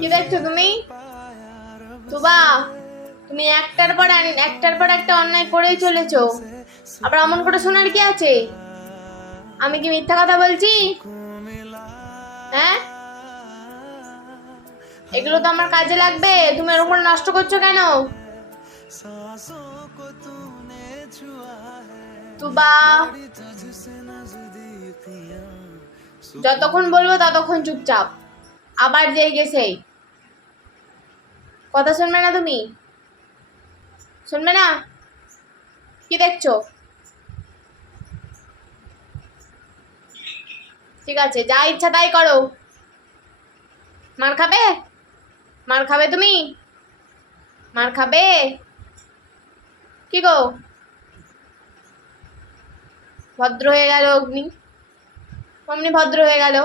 কি দেখছো তুমি? তুবা, তুমি একটার পর একটা অন্যায় করেই চলেছো। আবার অমন করে শোনার কি আছে? আমি কি মিথ্যা কথা বলছি? হ্যাঁ, এগুলো তো আমার কাজে লাগবে, তুমি ওর উপর নষ্ট করছো কেন? তুবা, যতক্ষণ বলবো ততক্ষণ চুপচাপ। আবার যেই গেছেই কথা শুনবে না তুমি? শুনবে না? কি দেখছো? ঠিক আছে, যা ইচ্ছা তাই করো। মার খাবে? মার খাবে তুমি? মার খাবে? কি গো, ভদ্র হয়ে গেল অগ্নি, অমনি ভদ্র হয়ে গেল।